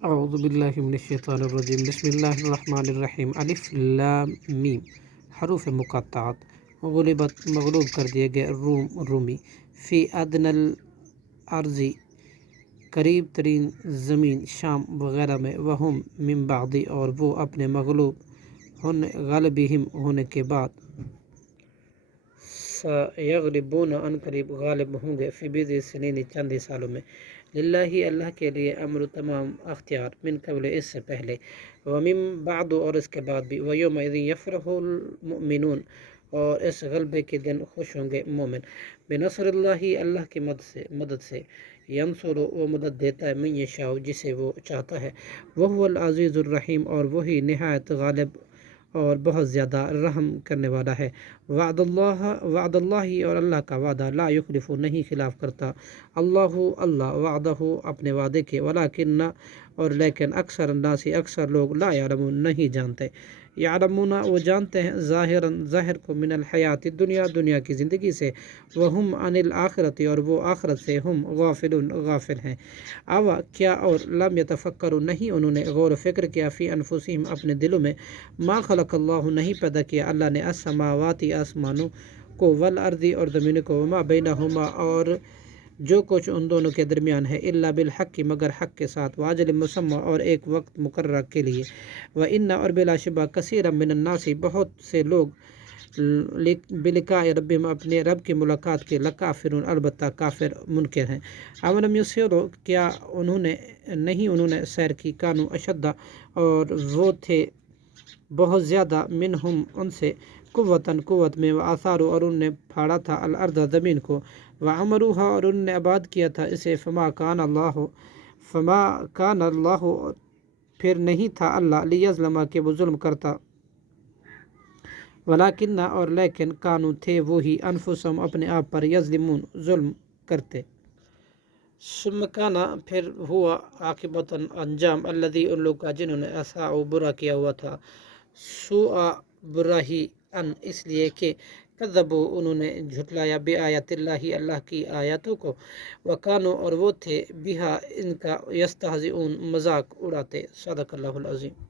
اعوذ باللہ من الشیطان الرجیم بسم اللہ الرحمن الرحیم الف لام میم حروف مقطعات مغلوب کر دیے گئے رومی فی ادنى الارض قریب ترین زمین شام وغیرہ میں وہم من بعد اور وہ اپنے مغلوب غالبہم ہونے کے بعد سیغلبون ان قریب غالب ہوں گے فی بضع سنین چند سالوں میں للہ اللہ کے لیے امر تمام اختیار من قبل اس سے پہلے ومن بعد اور اس کے بعد بھی ویومئذ یفرح المؤمنون اور اس غلبے کے دن خوش ہوں گے مومن بنصر اللہ اللہ کی مدد سے ینصر وہ مدد دیتا ہے من یشاء جسے وہ چاہتا ہے وہو العزیز الرحیم اور وہی نہایت غالب اور بہت زیادہ رحم کرنے والا ہے وعد اللہ اور اللہ کا وعدہ لا یخلف نہیں خلاف کرتا اللہ وعدہ اپنے وعدے کے ولیکن اور لیکن اکثر الناس اکثر لوگ لا یعلمون نہیں جانتے یعلمون وہ جانتے ہیں ظاہر کو من الحیات الدنیا دنیا کی زندگی سے وہم عن الآخرت اور وہ آخرت سے ہم غافل ہیں اوا کیا اور لم یتفکروا نہیں انہوں نے غور و فکر کیا فی انفسہم اپنے دلوں میں ما خلق اللہ نہیں پیدا کیا اللہ نے السماوات آسمانوں کو والارض اور زمین کو وما بینہما اور جو کچھ ان دونوں کے درمیان ہے الا بالحق مگر حق کے ساتھ واجل مسمى اور ایک وقت مقررہ کے لیے وان اور بلا شبہ کثیرا من الناس بہت سے لوگ بلقاء ربہم اپنے رب کی ملاقات کے لکافرون البتہ کافر منکر ہیں اولم یسیروا کیا انہوں نے سیر کی کانو اشدہ اور وہ تھے بہت زیادہ منہم ان سے قوت میں وآثار اور ان نے پھاڑا تھا الارض زمین کو وعمروها اور ان نے آباد کیا تھا اسے فما کان اللہ پھر نہیں تھا اللہ لیظلم کہ وہ ظلم کرتا ولیکن اور لیکن کانو تھے وہی انفسهم اپنے آپ پر یظلمون ظلم کرتے ثم کانا پھر ہوا عاقبت انجام الذی ان لوگ کا جنہوں نے اساءوا برا کیا ہوا تھا سوء برائی ان اس لیے کہ کذبوا انہوں نے جھٹلایا بآیات اللہ کی آیاتوں کو وکانوا اور وہ تھے بہا ان کا یستہزئون مذاق اڑاتے صدق اللہ العظیم